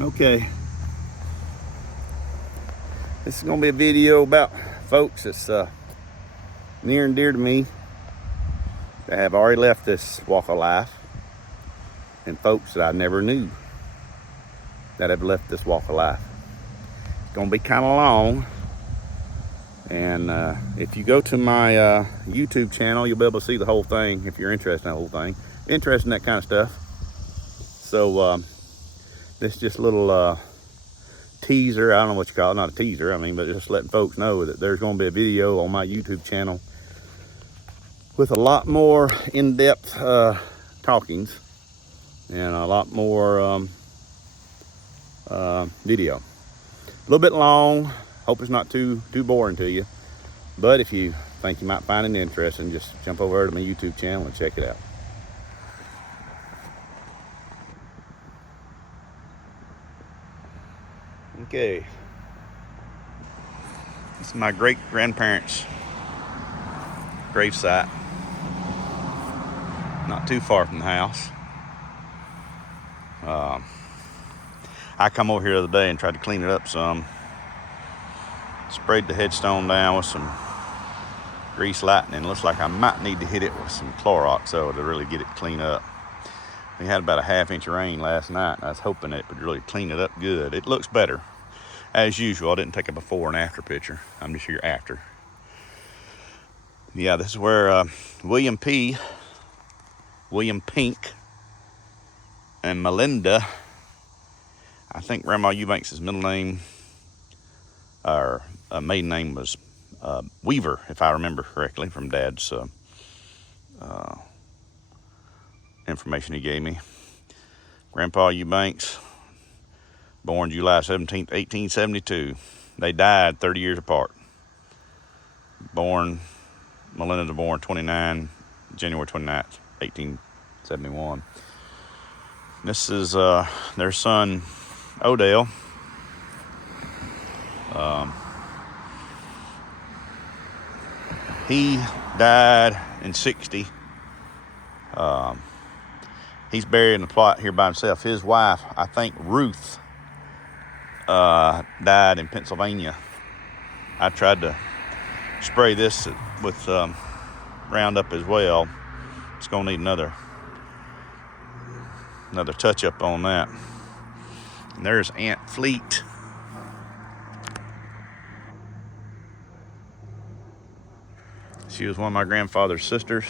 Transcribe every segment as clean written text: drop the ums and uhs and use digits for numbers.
Okay, this is gonna be a video about folks that's near and dear to me that have already left this walk of life, and folks that I never knew that have left this walk of life. It's gonna be kind of long, and if you go to my YouTube channel, you'll be able to see the whole thing if you're interested in the whole thing, interested in that kind of stuff. So this is just a little teaser. I don't know what you call it, not a teaser, I mean, but just letting folks know that there's going to be a video on my YouTube channel with a lot more in-depth talkings and a lot more video. A little bit long. Hope it's not too boring to you, but if you think you might find it interesting, just jump over to my YouTube channel and check it out. Okay, this is my great-grandparents' gravesite, not too far from the house. I come over here the other day and tried to clean it up some. Sprayed the headstone down with some grease lightning. Looks like I might need to hit it with some Clorox to really get it clean up. We had about a half-inch of rain last night, and I was hoping it would really clean it up good. It looks better. As usual, I didn't take a before and after picture. I'm just here after. Yeah, this is where William Pink, and Melinda, I think Grandma Eubanks' middle name, or maiden name was Weaver, if I remember correctly from Dad's information he gave me. Grandpa Eubanks, born July 17th, 1872. They died 30 years apart. Melinda was born January 29th, 1871. This is their son, Odell. He died in 60. He's buried in the plot here by himself. His wife, I think Ruth, died in Pennsylvania. I tried to spray this with Roundup as well. It's gonna need another touch up on that. And there's Aunt Fleet. She was one of my grandfather's sisters.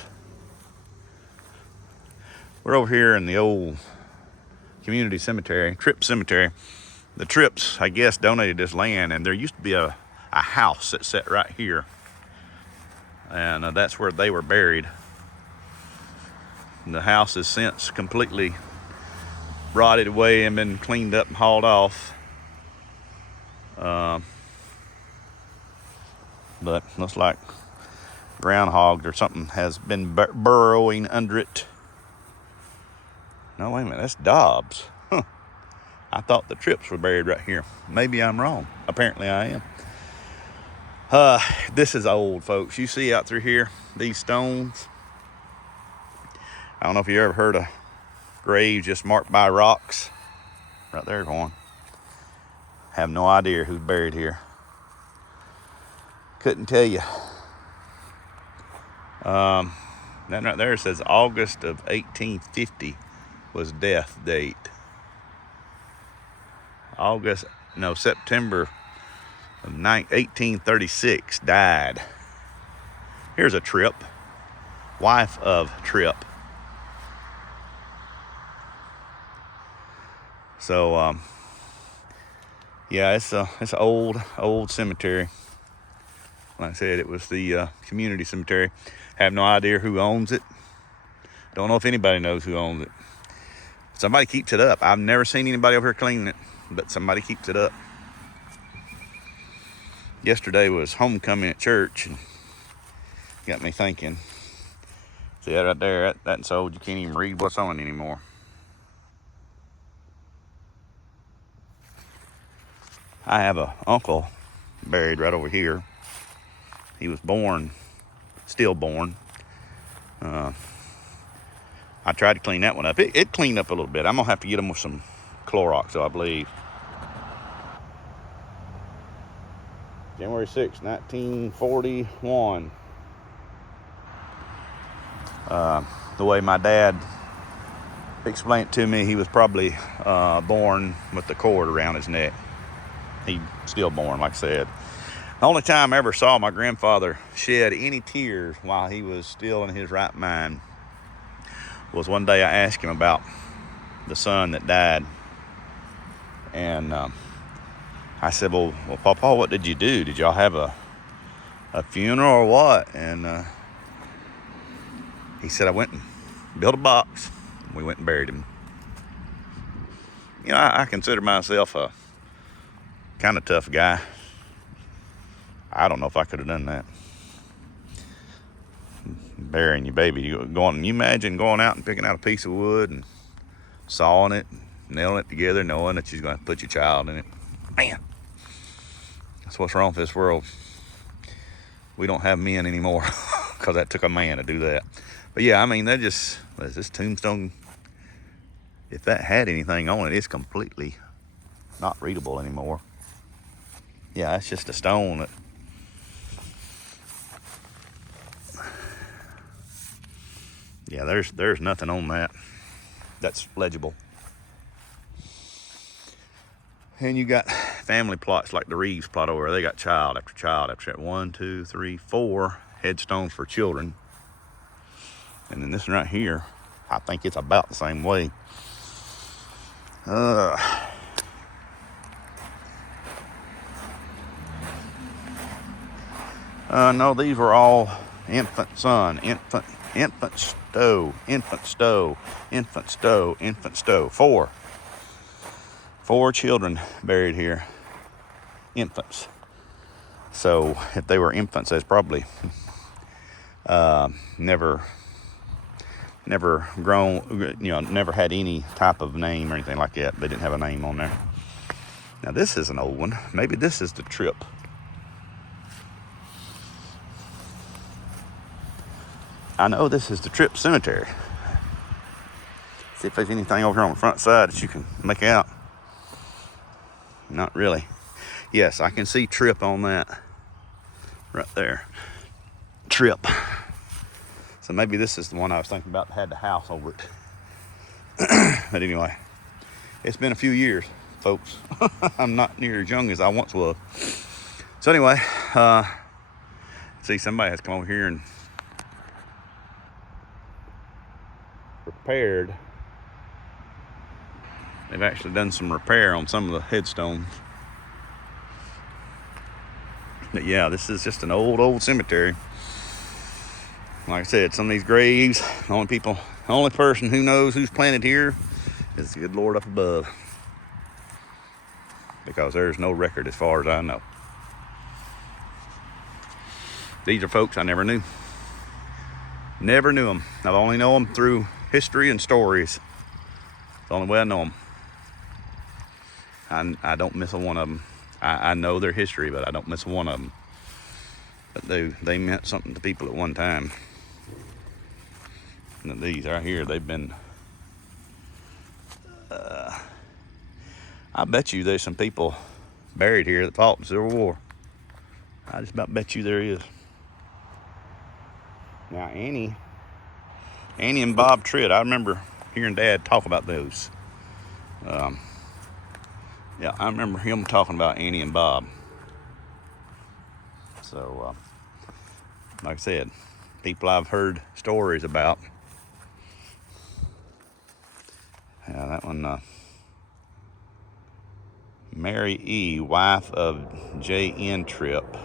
We're over here in the old community cemetery, Tripp Cemetery. The Tripps, I guess, donated this land, and there used to be a house that sat right here. And that's where they were buried. And the house has since completely rotted away and been cleaned up and hauled off. But looks like groundhogs or something has been burrowing under it. No, wait a minute, that's Dobbs. Huh. I thought the Tripps were buried right here. Maybe I'm wrong. Apparently I am. This is old, folks. You see out through here, these stones. I don't know if you ever heard of graves just marked by rocks. Right there's one. Have no idea who's buried here. Couldn't tell you. That right there says August of 1850 was death date. September of 1836 died. Here's a Tripp, wife of Tripp. So yeah, it's an old cemetery. Like I said, it was the community cemetery. Have no idea who owns it. Don't know if anybody knows who owns it. Somebody keeps it up. I've never seen anybody over here cleaning it, but somebody keeps it up. Yesterday was homecoming at church, and got me thinking. See that right there? That's so old you can't even read what's on it anymore. I have an uncle buried right over here. He was stillborn. I tried to clean that one up. It cleaned up a little bit. I'm gonna have to get him with some Clorox, I believe. January 6, 1941. The way my dad explained it to me, he was probably born with the cord around his neck. He stillborn, like I said. The only time I ever saw my grandfather shed any tears while he was still in his right mind was one day I asked him about the son that died. And I said, well, Papa, what did you do? Did y'all have a funeral or what? And he said, I went and built a box. We went and buried him. You know, I consider myself a kind of tough guy. I don't know if I could have done that. Burying your baby. You imagine going out and picking out a piece of wood and sawing it, nailing it together, knowing that you're going to put your child in it. Man, that's what's wrong with this world. We don't have men anymore because that took a man to do that. But yeah, I mean, this tombstone, if that had anything on it, it's completely not readable anymore. Yeah, that's just a stone that, yeah, there's nothing on that that's legible. And you got family plots like the Reeves plot over there. They got child after child after child. 1, 2, 3, 4 headstones for children. And then this one right here, I think it's about the same way. No, these were all infant son, infant stow, infant stow, infant stow, infant stow. Four children buried here, infants. So if they were infants, that's probably never grown, never had any type of name or anything like that. They didn't have a name on there. Now this is an old one. Maybe this is the Tripp. I know this is the Tripp Cemetery. See if there's anything over here on the front side that you can make out. Not really. Yes, I can see Tripp on that. Right there. Tripp. So maybe this is the one I was thinking about that had the house over it. But anyway, it's been a few years, folks. I'm not near as young as I once was. So anyway, see, somebody has come over here and repaired. They've actually done some repair on some of the headstones. But yeah, this is just an old cemetery. Like I said, some of these graves, the only person who knows who's planted here is the good Lord up above. Because there's no record as far as I know. These are folks I never knew. Never knew them. I've only known them through history and stories. It's the only way I know them. I don't miss a one of them. I know their history, but I don't miss one of them. But they meant something to people at one time. And these right here, they've been... I bet you there's some people buried here that fought in the Civil War. I just about bet you there is. Now, Annie and Bob Tritt, I remember hearing Dad talk about those. Yeah, I remember him talking about Annie and Bob. So, like I said, people I've heard stories about. Yeah, that one, Mary E., wife of J.N. Tripp.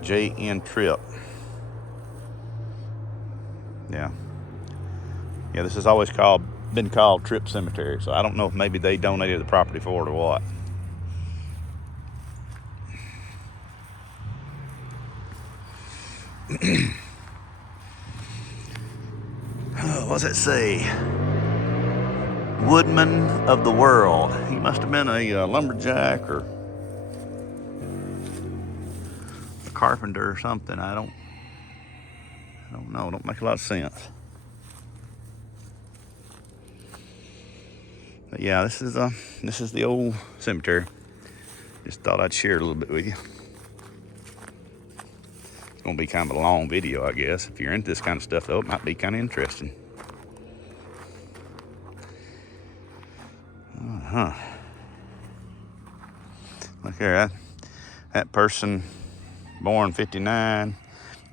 J.N. Tripp. Yeah. Yeah, this has always been called Tripp Cemetery, so I don't know if maybe they donated the property for it or what. What's it say? Woodman of the world. He must have been a lumberjack or a carpenter or something. I don't know. Don't make a lot of sense. But yeah, this is the old cemetery. Just thought I'd share a little bit with you. It's gonna be kind of a long video, I guess. If you're into this kind of stuff, though, it might be kind of interesting. Look here, that person born 59,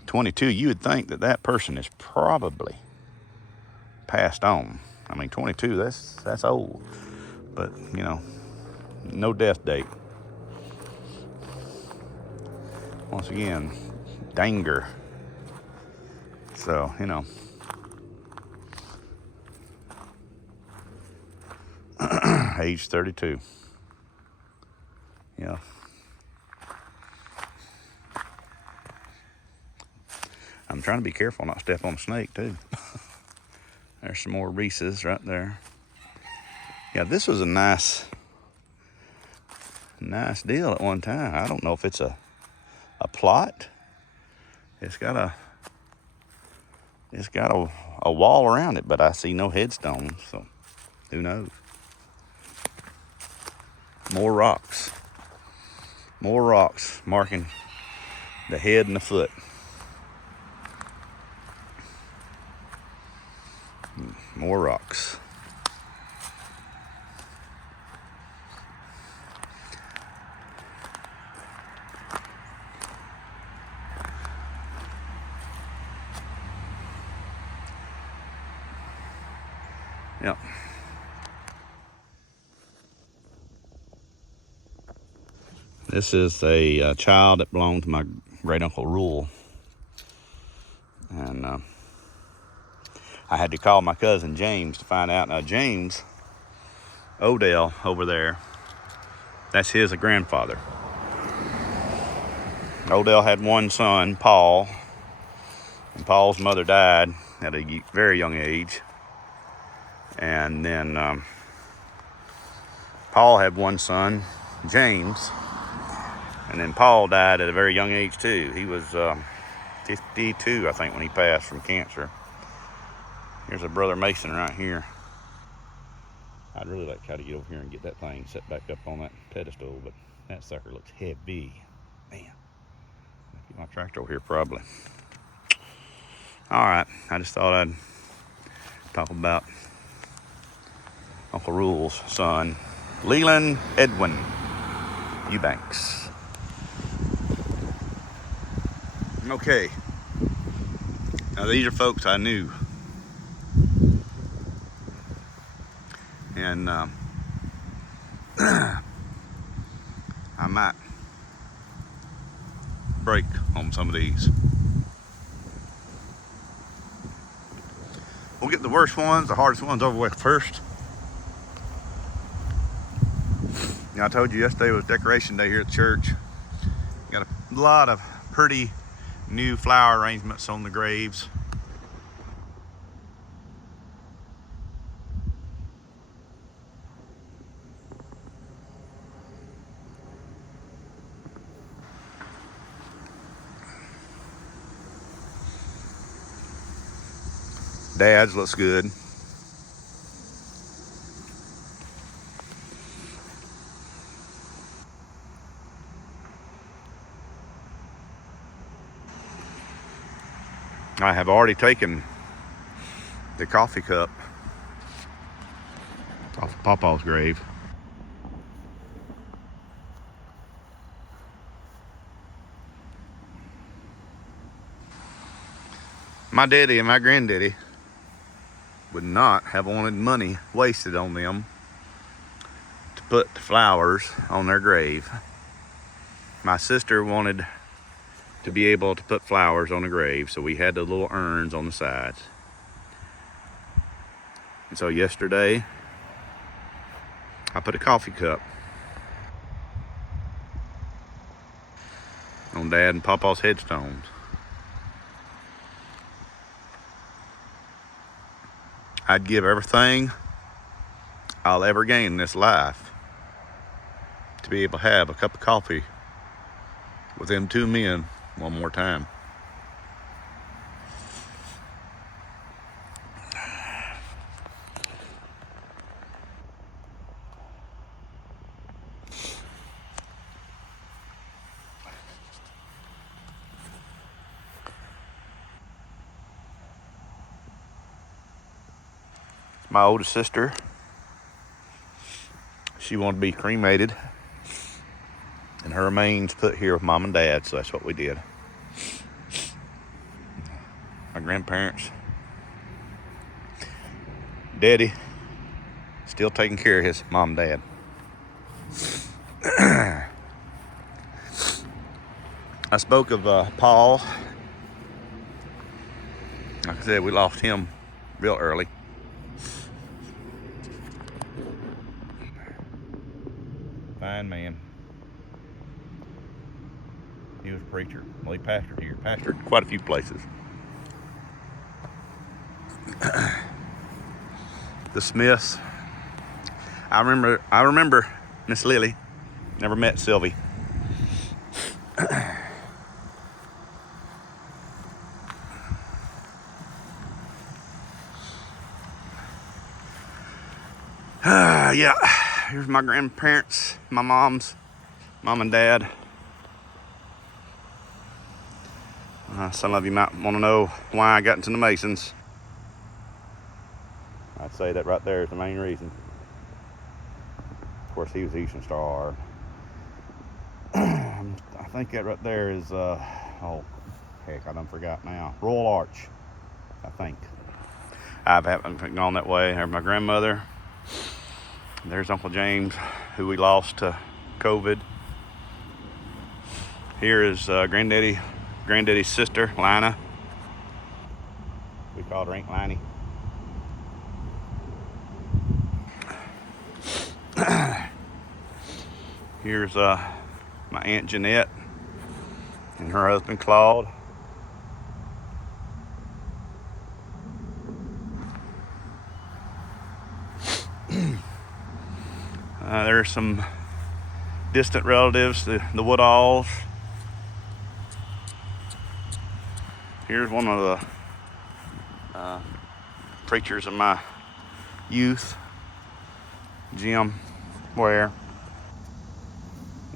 22, you would think that person is probably passed on. I mean, 22, that's old. But, you know, no death date. Once again, danger. So, you know. Age 32. Yeah. I'm trying to be careful not to step on a snake, too. There's some more Reese's right there. Yeah, this was a nice deal at one time. I don't know if it's a plot. It's got a wall around it, but I see no headstones, so who knows? More rocks marking the head and the foot. More rocks. Yep. This is a child that belonged to my great uncle Rule, and I had to call my cousin James to find out. Now James Odell over there, that's his grandfather. Odell had one son, Paul, and Paul's mother died at a very young age. And then Paul had one son, James, and then Paul died at a very young age too. He was 52, I think, when he passed from cancer. Here's a brother Mason right here. I'd really like to try to get over here and get that thing set back up on that pedestal, but that sucker looks heavy. Man, get my tractor over here probably. All right, I just thought I'd talk about Uncle Rule's son, Leland Edwin Eubanks. Okay, now these are folks I knew. And I might break on some of these. We'll get the worst ones, the hardest ones over with first. You know, I told you yesterday was decoration day here at church. Got a lot of pretty new flower arrangements on the graves. Dad's looks good. I have already taken the coffee cup off of Pawpaw's grave. My daddy and my granddaddy would not have wanted money wasted on them to put flowers on their grave. My sister wanted to be able to put flowers on the grave, so we had the little urns on the sides. And so yesterday, I put a coffee cup on Dad and Pawpaw's headstones. I'd give everything I'll ever gain in this life to be able to have a cup of coffee with them two men one more time. My oldest sister, she wanted to be cremated and her remains put here with mom and dad, so that's what we did. My grandparents, daddy still taking care of his mom and dad. I spoke of Paul. Like I said, we lost him real early. Fine man. He was a preacher. Well, he pastored here. Pastored quite a few places. The Smiths. I remember Miss Lily. Never met Sylvie. Yeah, here's my grandparents, my mom and dad. Some of you might want to know why I got into the Masons. I'd say that right there is the main reason. Of course, he was Eastern Star. I think that right there is, oh, heck, I done forgot now. Royal Arch, I think. I haven't gone that way. There's my grandmother. There's Uncle James, who we lost to COVID. Here is Granddaddy's sister, Lina. We called her Aunt Liney. Here's my Aunt Jeanette and her husband Claude. There's some distant relatives, the Woodalls. Here's one of the preachers of my youth, Jim Ware.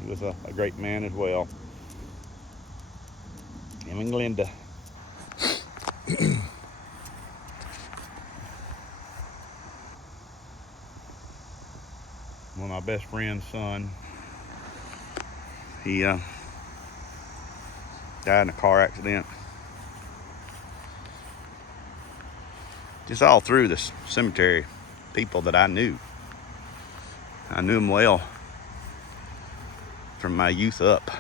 He was a great man as well. Him and Glenda. One of my best friend's son. He died in a car accident. Just all through this cemetery, people that I knew. I knew them well from my youth up.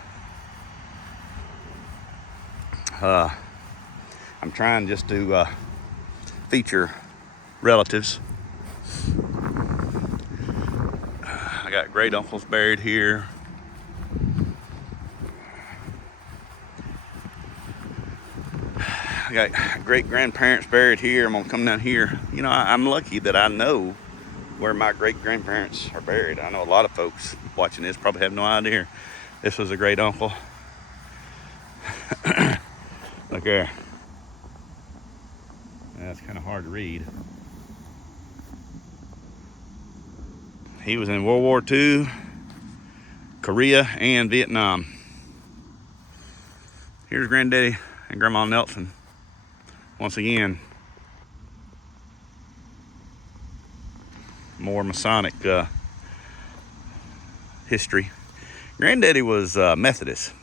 I'm trying just to feature relatives. I got great uncles buried here. I got great grandparents buried here. I'm gonna come down here. You know, I'm lucky that I know where my great grandparents are buried. I know a lot of folks watching this probably have no idea. This was a great uncle. Look there. That's kind of hard to read. He was in World War II, Korea, and Vietnam. Here's Granddaddy and Grandma Nelson. Once again, more Masonic history. Granddaddy was Methodist,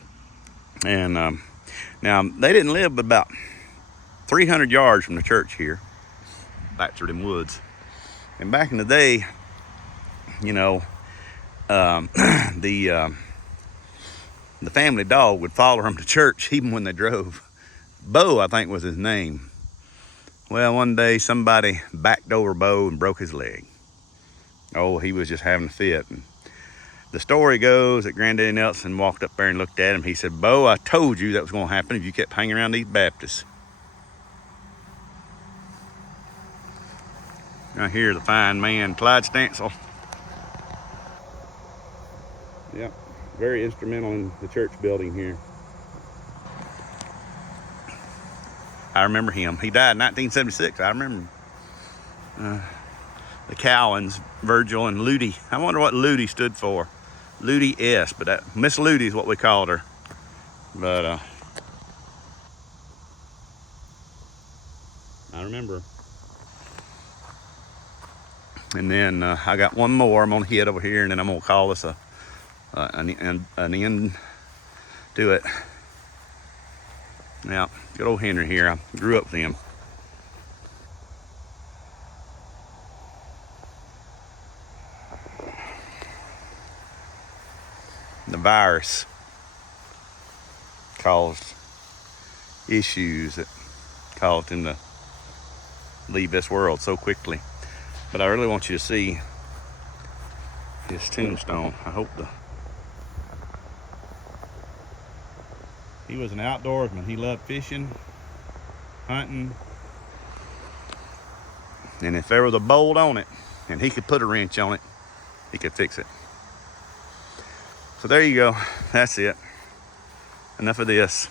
and now they didn't live but about 300 yards from the church here, back through them woods. And back in the day, you know, the family dog would follow them to church even when they drove. Bo, I think, was his name. Well, one day somebody backed over Bo and broke his leg. Oh, he was just having a fit. And the story goes that Granddaddy Nelson walked up there and looked at him. He said, "Bo, I told you that was going to happen if you kept hanging around these Baptists." Now here's a fine man, Clyde Stansel. Yep, very instrumental in the church building here. I remember him. He died in 1976. I remember the Cowans, Virgil and Ludi. I wonder what Ludi stood for. Ludi S, but that Miss Ludi is what we called her. But I remember. And then I got one more I'm gonna hit over here, and then I'm gonna call this an end to it. Now, good old Henry here. I grew up with him. The virus caused issues that caused him to leave this world so quickly. But I really want you to see his tombstone. He was an outdoorsman. He loved fishing, hunting, and if there was a bolt on it and he could put a wrench on it, he could fix it. So there you go. That's it. Enough of this.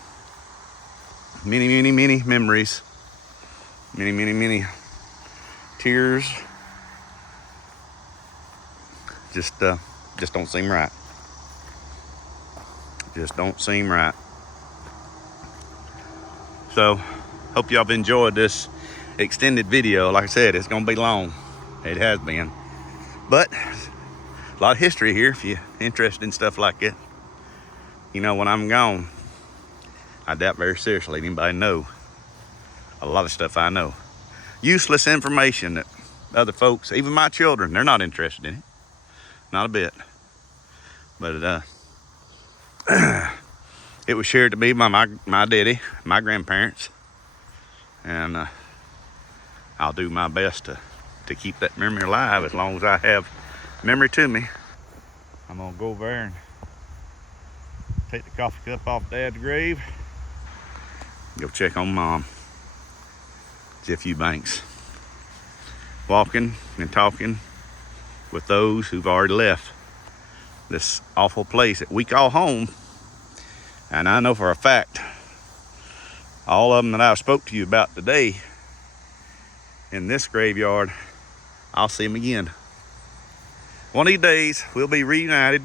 Many, many, many memories. Many, many, many tears. Just don't seem right. Just don't seem right. So, hope y'all have enjoyed this extended video. Like I said, it's gonna be long. It has been. But a lot of history here if you're interested in stuff like it. You know, when I'm gone, I doubt very seriously anybody know a lot of stuff I know. Useless information that other folks, even my children, they're not interested in it. Not a bit. But it was shared to me by my daddy, my grandparents. And I'll do my best to keep that memory alive as long as I have memory to me. I'm gonna go over there and take the coffee cup off Dad's grave. Go check on Mom, Jeff Eubanks. Walking and talking with those who've already left this awful place that we call home. And I know for a fact, all of them that I spoke to you about today in this graveyard, I'll see them again. One of these days, we'll be reunited